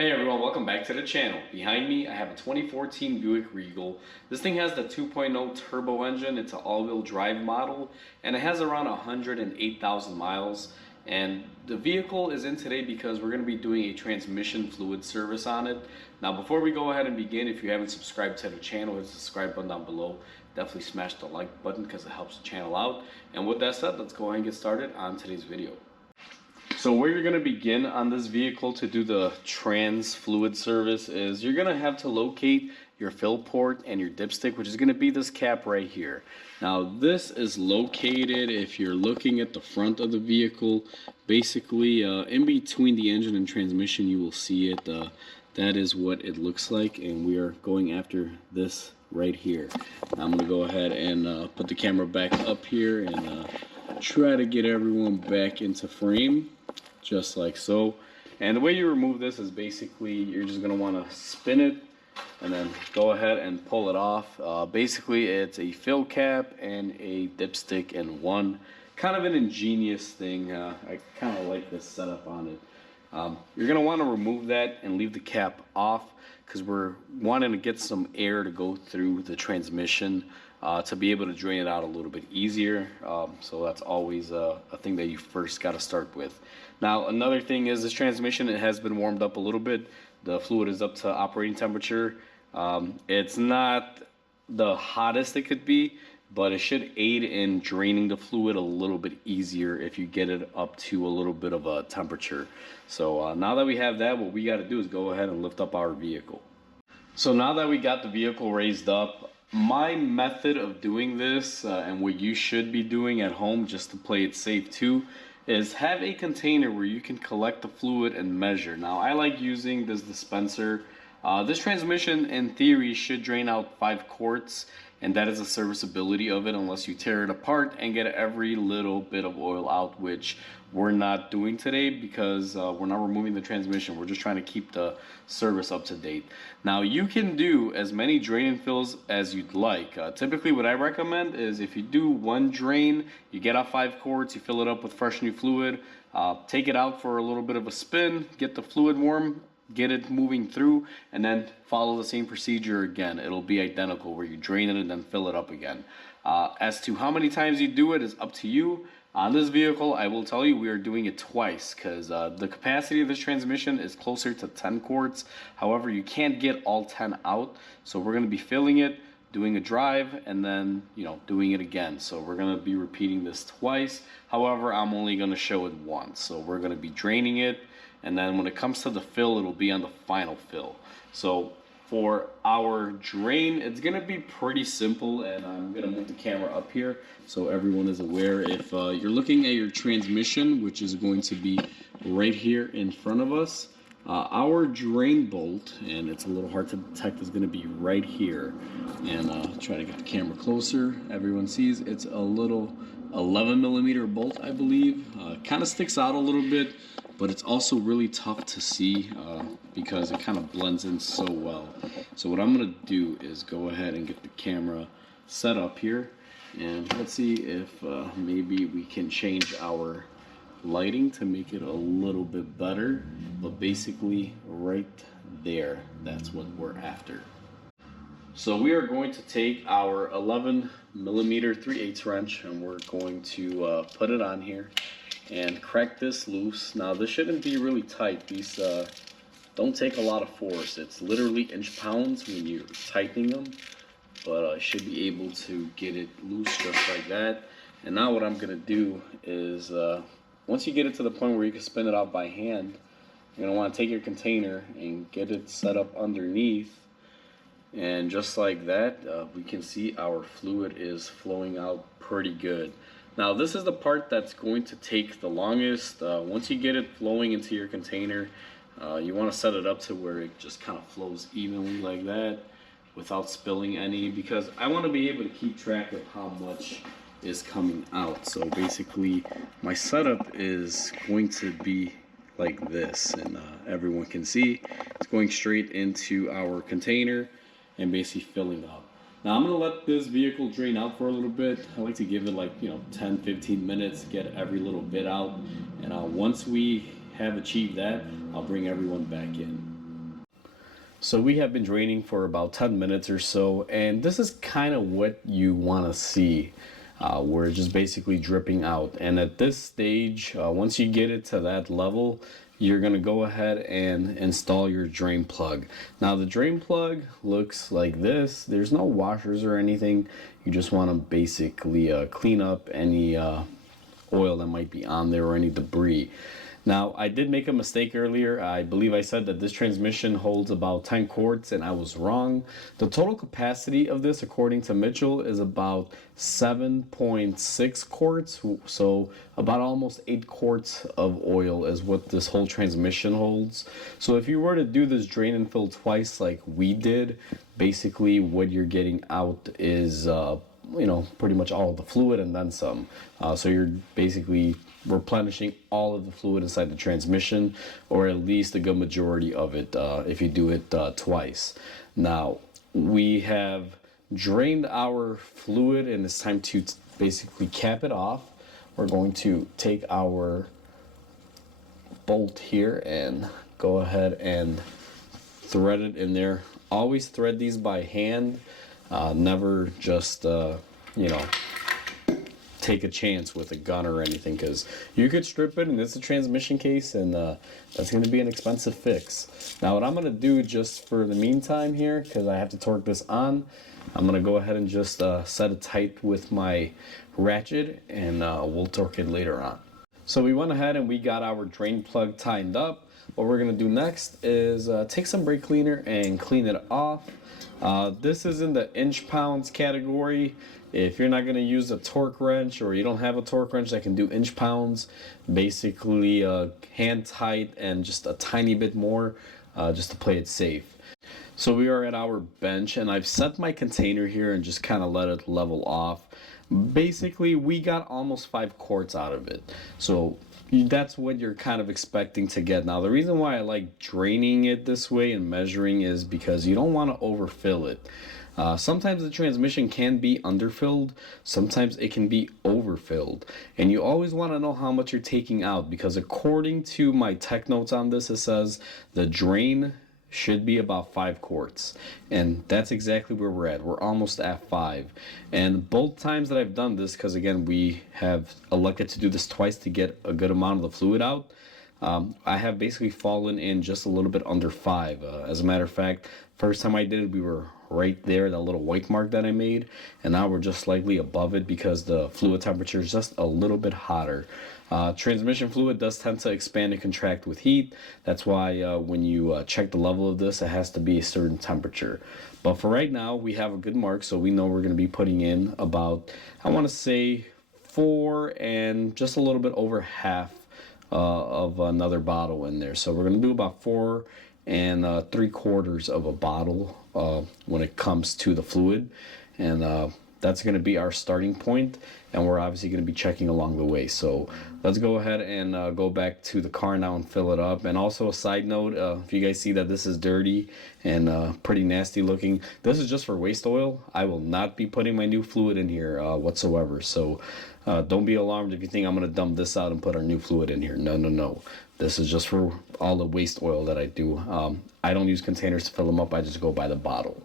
Hey everyone, welcome back to the channel. Behind me, I have a 2014 Buick Regal. This thing has the 2.0 turbo engine. It's an all-wheel drive model, and it has around 108,000 miles. And the vehicle is in today because we're going to be doing a transmission fluid service on it. Now, before we go ahead and begin, if you haven't subscribed to the channel, hit the subscribe button down below. Definitely smash the like button because it helps the channel out. And with that said, let's go ahead and get started on today's video. So where you're going to begin on this vehicle to do the trans fluid service is you're going to have to locate your fill port and your dipstick, which is going to be this cap right here. Now this is located, if you're looking at the front of the vehicle, basically in between the engine and transmission, you will see it. That is what it looks like, and we are going after this right here. Now, I'm going to go ahead and put the camera back up here and try to get everyone back into frame. Just like so. And the way you remove this is basically you're just going to want to spin it and then go ahead and pull it off. Basically it's a fill cap and a dipstick in one. Kind of an ingenious thing. I kind of like this setup on it. You're going to want to remove that and leave the cap off because we're wanting to get some air to go through the transmission to be able to drain it out a little bit easier. So that's always a thing that you first got to start with. Now another thing is this transmission, it has been warmed up a little bit. The fluid is up to operating temperature. It's not the hottest it could be, but it should aid in draining the fluid a little bit easier if you get it up to a little bit of a temperature. So now that we have that, what we got to do is go ahead and lift up our vehicle. So now that we got the vehicle raised up, my method of doing this and what you should be doing at home just to play it safe too is have a container where you can collect the fluid and measure. Now I like using this dispenser. This transmission in theory should drain out 5 quarts, and that is the serviceability of it unless you tear it apart and get every little bit of oil out, which we're not doing today because we're not removing the transmission. We're just trying to keep the service up to date. Now you can do as many drain and fills as you'd like. Typically what I recommend is if you do one drain, you get out 5 quarts, you fill it up with fresh new fluid, take it out for a little bit of a spin, get the fluid warm, get it moving through, and then follow the same procedure again. It'll be identical where you drain it and then fill it up again. As to how many times you do it is up to you. On this vehicle, I will tell you we are doing it twice because the capacity of this transmission is closer to 10 quarts. However, you can't get all 10 out, so we're going to be filling it, doing a drive, and then doing it again. So we're going to be repeating this twice. However, I'm only going to show it once. So we're going to be draining it, and then when it comes to the fill, it'll be on the final fill. So for our drain, it's gonna be pretty simple, and I'm gonna move the camera up here so everyone is aware. If you're looking at your transmission, which is going to be right here in front of us, our drain bolt, and it's a little hard to detect, is gonna be right here. And try to get the camera closer. Everyone sees it's a little 11mm bolt, I believe. Kind of sticks out a little bit, but it's also really tough to see because it kind of blends in so well. So what I'm going to do is go ahead and get the camera set up here, and let's see if maybe we can change our lighting to make it a little bit better. But basically right there, that's what we're after. So we are going to take our 11mm 3/8 wrench, and we're going to put it on here and crack this loose. Now this shouldn't be really tight. These don't take a lot of force. It's literally inch-pounds when you're tightening them, but I should be able to get it loose just like that. And now what I'm gonna do is once you get it to the point where you can spin it out by hand, you're gonna want to take your container and get it set up underneath. And just like that, we can see our fluid is flowing out pretty good. Now this is the part that's going to take the longest. Once you get it flowing into your container, you want to set it up to where it just kind of flows evenly like that without spilling any, because I want to be able to keep track of how much is coming out. So basically my setup is going to be like this, and everyone can see it's going straight into our container and basically filling up. Now I'm gonna let this vehicle drain out for a little bit. I like to give it like 10-15 minutes, get every little bit out, and once we have achieved that, I'll bring everyone back in. So we have been draining for about 10 minutes or so, and this is kind of what you want to see. We're just basically dripping out. And at this stage, once you get it to that level, you're going to go ahead and install your drain plug. Now the drain plug looks like this. There's no washers or anything. You just want to basically clean up any oil that might be on there or any debris. Now, I did make a mistake earlier. I believe I said that this transmission holds about 10 quarts, and I was wrong. The total capacity of this, according to Mitchell, is about 7.6 quarts. So about almost 8 quarts of oil is what this whole transmission holds. So if you were to do this drain and fill twice like we did, basically what you're getting out is pretty much all of the fluid and then some. So you're basically replenishing all of the fluid inside the transmission, or at least a good majority of it if you do it twice. Now, we have drained our fluid and it's time to basically cap it off. We're going to take our bolt here and go ahead and thread it in there. Always thread these by hand. Never just, take a chance with a gun or anything, because you could strip it and it's a transmission case, and that's going to be an expensive fix. Now what I'm going to do just for the meantime here, because I have to torque this on, I'm going to go ahead and just set it tight with my ratchet, and we'll torque it later on. So we went ahead and we got our drain plug tightened up. What we're going to do next is take some brake cleaner and clean it off. This is in the inch-pounds category. If you're not going to use a torque wrench, or you don't have a torque wrench that can do inch-pounds, basically hand tight and just a tiny bit more just to play it safe. So we are at our bench, and I've set my container here and just kind of let it level off. Basically, we got almost 5 quarts out of it. So that's what you're kind of expecting to get. Now, the reason why I like draining it this way and measuring is because you don't want to overfill it. Sometimes the transmission can be underfilled, sometimes it can be overfilled, and you always want to know how much you're taking out, because according to my tech notes on this, it says the drain should be about 5 quarts, and that's exactly where we're at. We're almost at 5, and both times that I've done this, because again we have elected to do this twice to get a good amount of the fluid out, I have basically fallen in just a little bit under 5. As a matter of fact, first time I did it, we were right there, that little white mark that I made, and now we're just slightly above it because the fluid temperature is just a little bit hotter. Transmission fluid does tend to expand and contract with heat. That's why when you check the level of this, it has to be a certain temperature. But for right now, we have a good mark, so we know we're going to be putting in about, I want to say, 4 and just a little bit over half of another bottle in there. So we're going to do about 4 and 3/4 of a bottle when it comes to the fluid, and that's going to be our starting point, and we're obviously going to be checking along the way. So let's go ahead and go back to the car now and fill it up. And also a side note, if you guys see that this is dirty and pretty nasty looking, this is just for waste oil. I will not be putting my new fluid in here whatsoever. So don't be alarmed if you think I'm going to dump this out and put our new fluid in here. No. This is just for all the waste oil that I do. I don't use containers to fill them up. I just go by the bottle.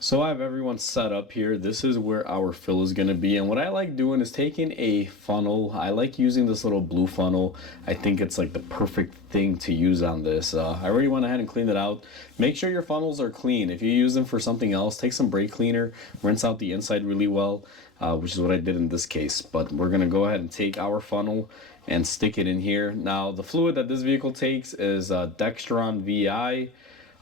So I have everyone set up here. This is where our fill is going to be. And what I like doing is taking a funnel. I like using this little blue funnel. I think it's like the perfect thing to use on this. I already went ahead and cleaned it out. Make sure your funnels are clean. If you use them for something else, take some brake cleaner, rinse out the inside really well, which is what I did in this case. But we're going to go ahead and take our funnel and stick it in here. Now, the fluid that this vehicle takes is Dextron VI.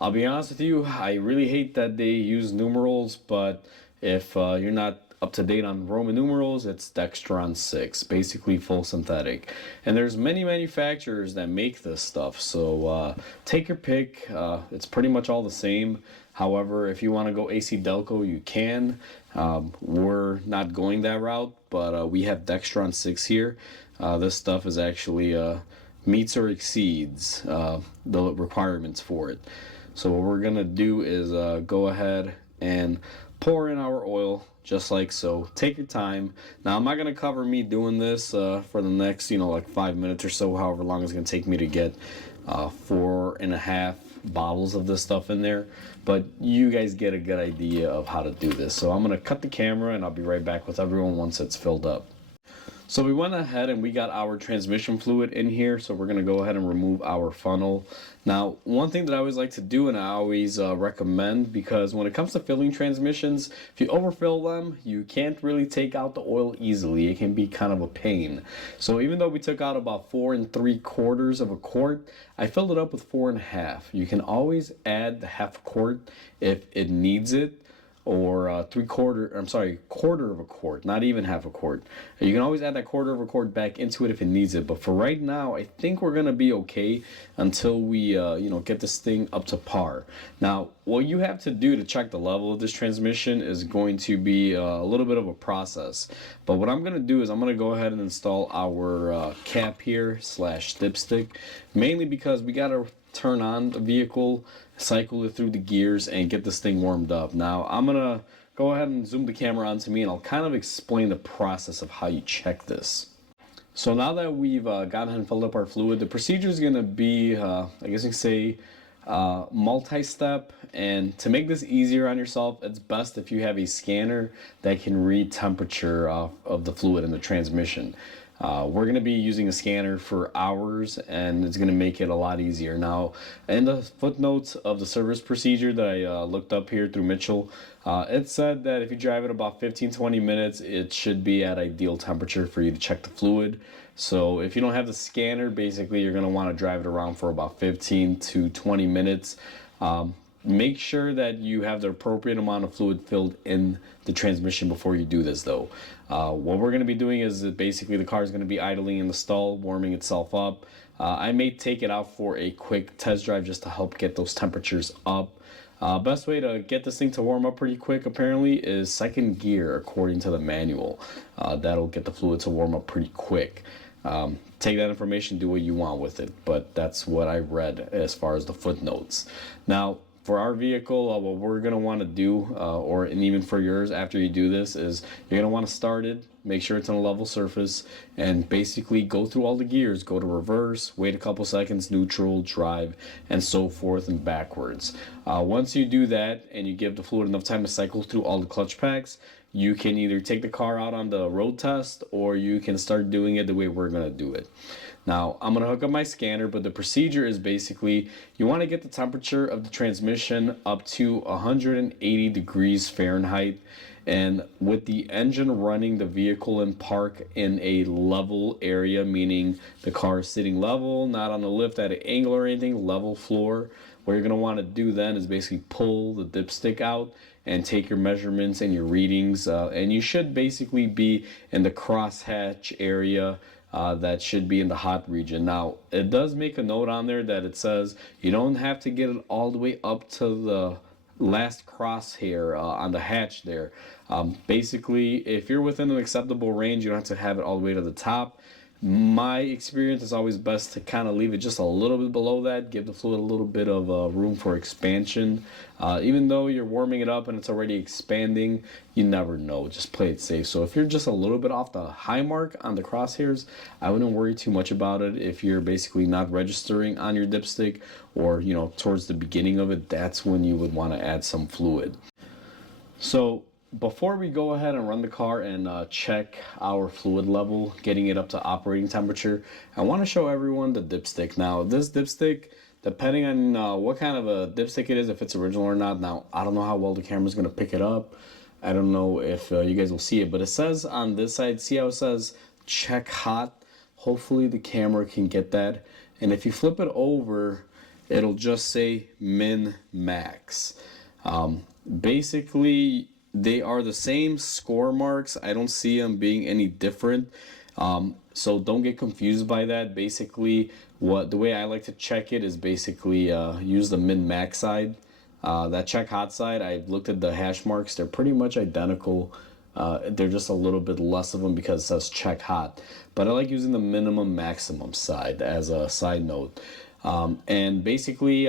I'll be honest with you, I really hate that they use numerals, but if you're not up to date on Roman numerals, it's Dextron 6, basically full synthetic. And there's many manufacturers that make this stuff, so take your pick. It's pretty much all the same. However, if you want to go AC Delco, you can. We're not going that route, but we have Dextron 6 here. This stuff is actually meets or exceeds the requirements for it. So what we're going to do is go ahead and pour in our oil just like so. Take your time. Now, I'm not going to cover me doing this for the next, like 5 minutes or so, however long it's going to take me to get 4.5 bottles of this stuff in there, but you guys get a good idea of how to do this. So I'm gonna cut the camera and I'll be right back with everyone once it's filled up. So we went ahead and we got our transmission fluid in here, so we're going to go ahead and remove our funnel. Now, one thing that I always like to do, and I always recommend, because when it comes to filling transmissions, if you overfill them, you can't really take out the oil easily. It can be kind of a pain. So even though we took out about 4 3/4 of a quart, I filled it up with 4 1/2. You can always add the half quart if it needs it, or quarter of a quart, not even half a quart. You can always add that quarter of a quart back into it if it needs it, but for right now I think we're gonna be okay until we get this thing up to par. Now what you have to do to check the level of this transmission is going to be a little bit of a process, but what I'm gonna do is I'm gonna go ahead and install our cap here slash dipstick, mainly because we gotta turn on the vehicle, cycle it through the gears, and get this thing warmed up. Now I'm gonna go ahead and zoom the camera onto me and I'll kind of explain the process of how you check this. So now that we've gone ahead and filled up our fluid, the procedure is gonna be I guess you can say multi-step, and to make this easier on yourself, it's best if you have a scanner that can read temperature of the fluid in the transmission. We're going to be using a scanner for hours, and it's going to make it a lot easier. Now, in the footnotes of the service procedure that I looked up here through Mitchell, it said that if you drive it about 15-20 minutes, it should be at ideal temperature for you to check the fluid. So if you don't have the scanner, basically you're going to want to drive it around for about 15 to 20 minutes. Make sure that you have the appropriate amount of fluid filled in the transmission before you do this, though. What we're going to be doing is that basically the car is going to be idling in the stall, warming itself up. I may take it out for a quick test drive just to help get those temperatures up. Best way to get this thing to warm up pretty quick apparently is second gear, according to the manual. That'll get the fluid to warm up pretty quick. Take that information, do what you want with it, but that's what I read as far as the footnotes. Now, for our vehicle, what we're going to want to do, and even for yours after you do this, is you're going to want to start it, make sure it's on a level surface, and basically go through all the gears. Go to reverse, wait a couple seconds, neutral, drive, and so forth and backwards. Once you do that and you give the fluid enough time to cycle through all the clutch packs, you can either take the car out on the road test or you can start doing it the way we're going to do it. Now, I'm going to hook up my scanner, but the procedure is basically you want to get the temperature of the transmission up to 180 degrees Fahrenheit, and with the engine running, the vehicle in park in a level area, meaning the car is sitting level, not on the lift at an angle or anything, level floor. What you're going to want to do then is basically pull the dipstick out and take your measurements and your readings, and you should basically be in the crosshatch area. That should be in the hot region. Now, it does make a note on there that it says you don't have to get it all the way up to the last crosshair on the hatch there. Basically, if you're within an acceptable range, you don't have to have it all the way to the top. My experience is always best to kind of leave it just a little bit below that, give the fluid a little bit of room for expansion. Even though you're warming it up and it's already expanding, you never know. Just play it safe. So if you're just a little bit off the high mark on the crosshairs, I wouldn't worry too much about it. If you're basically not registering on your dipstick, or towards the beginning of it, that's when you would want to add some fluid. So before we go ahead and run the car and check our fluid level, getting it up to operating temperature, I want to show everyone the dipstick. Now, this dipstick, depending on what kind of a dipstick it is, if it's original or not. Now, I don't know how well the camera's going to pick it up. I don't know if you guys will see it, but it says on this side, see how it says check hot? Hopefully the camera can get that. And if you flip it over, it'll just say min max. Basically, they are the same score marks. I don't see them being any different. So don't get confused by that. Basically, the way I like to check it is basically use the min max side. That check hot side, I've looked at the hash marks. They're pretty much identical. They're just a little bit less of them because it says check hot. But I like using the minimum maximum side as a side note. And basically,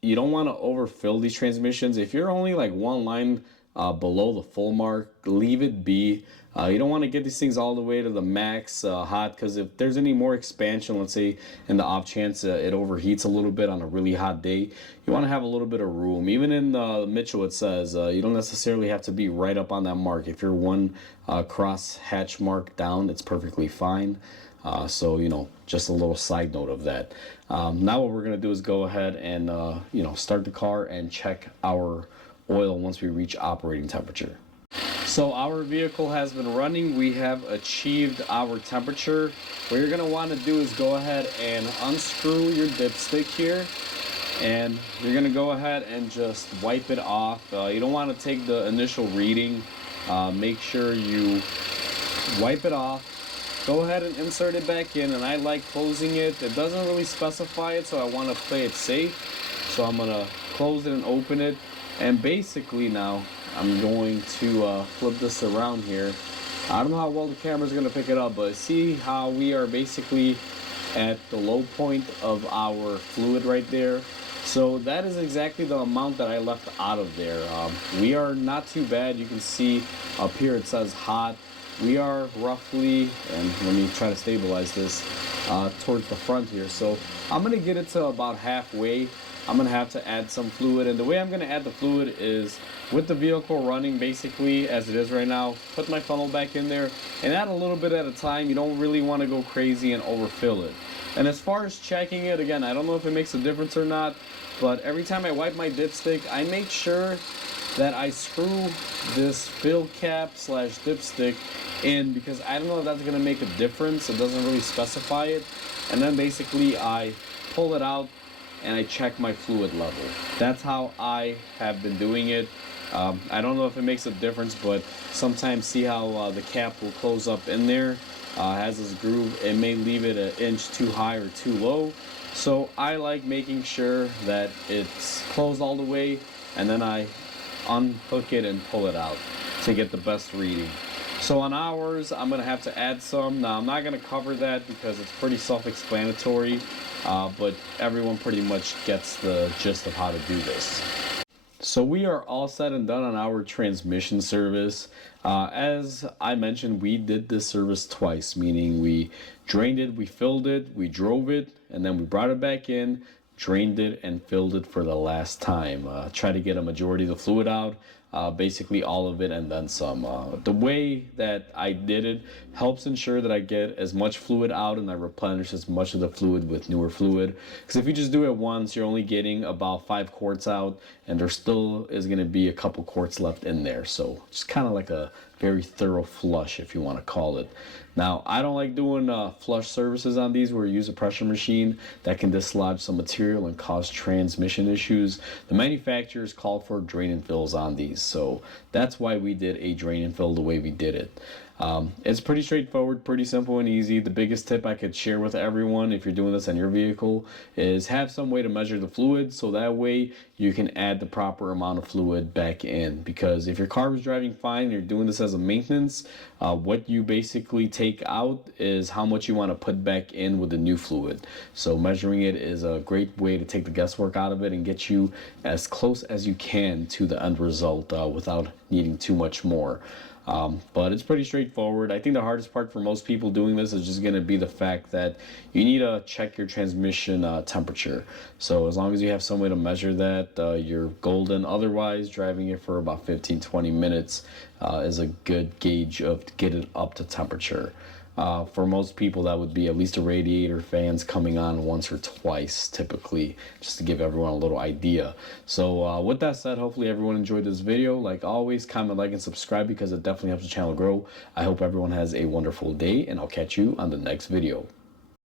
you don't want to overfill these transmissions. If you're only like one line below the full mark, leave it be. You don't want to get these things all the way to the max hot, because if there's any more expansion, let's say in the off chance it overheats a little bit on a really hot day, you want to have a little bit of room. Even in Mitchell it says you don't necessarily have to be right up on that mark. If you're one cross hatch mark down, it's perfectly fine. So, just a little side note of that. Now what we're going to do is go ahead and, start the car and check our oil once we reach operating temperature. So our vehicle has been running. We have achieved our temperature. What you're going to want to do is go ahead and unscrew your dipstick here. And you're going to go ahead and just wipe it off. You don't want to take the initial reading. Make sure you wipe it off. Go ahead and insert it back in, and I like closing it. It doesn't really specify it, so I want to play it safe. So I'm going to close it and open it. And basically now, I'm going to flip this around here. I don't know how well the camera's going to pick it up, but see how we are basically at the low point of our fluid right there. So that is exactly the amount that I left out of there. We are not too bad. You can see up here it says hot. We are roughly, and let me try to stabilize this, towards the front here. So I'm going to get it to about halfway. I'm going to have to add some fluid. And the way I'm going to add the fluid is with the vehicle running basically as it is right now, put my funnel back in there and add a little bit at a time. You don't really want to go crazy and overfill it. And as far as checking it, again, I don't know if it makes a difference or not, but every time I wipe my dipstick, I make sure that I screw this fill cap / dipstick in, because I don't know if that's going to make a difference. It doesn't really specify it. And then basically I pull it out and I check my fluid level. That's how I have been doing it. I don't know if it makes a difference, but sometimes see how the cap will close up in there. Has this groove. It may leave it an inch too high or too low. So I like making sure that it's closed all the way, and then I unhook it and pull it out to get the best reading. So on ours, I'm going to have to add some. Now, I'm not going to cover that because it's pretty self-explanatory, but everyone pretty much gets the gist of how to do this. So we are all said and done on our transmission service. As I mentioned, we did this service twice, meaning we drained it, we filled it, we drove it, and then we brought it back in, drained it, and filled it for the last time. Try to get a majority of the fluid out, basically all of it and then some. The way that I did it helps ensure that I get as much fluid out and I replenish as much of the fluid with newer fluid. Because if you just do it once, you're only getting about 5 quarts out, and there still is going to be a couple quarts left in there. So just kind of like a very thorough flush, if you want to call it. Now, I don't like doing flush services on these where you use a pressure machine that can dislodge some material and cause transmission issues. The manufacturers call for drain and fills on these, so that's why we did a drain and fill the way we did it. It's pretty straightforward, pretty simple and easy. The biggest tip I could share with everyone if you're doing this on your vehicle is have some way to measure the fluid, so that way you can add the proper amount of fluid back in. Because if your car is driving fine and you're doing this as a maintenance, what you basically take out is how much you want to put back in with the new fluid. So measuring it is a great way to take the guesswork out of it and get you as close as you can to the end result without needing too much more. But it's pretty straightforward. I think the hardest part for most people doing this is just going to be the fact that you need to check your transmission temperature. So as long as you have some way to measure that, you're golden. Otherwise, driving it for about 15-20 minutes is a good gauge of to get it up to temperature. For most people, that would be at least a radiator, fans coming on once or twice, typically, just to give everyone a little idea. So with that said, hopefully everyone enjoyed this video. Like always, comment, like, and subscribe because it definitely helps the channel grow. I hope everyone has a wonderful day, and I'll catch you on the next video.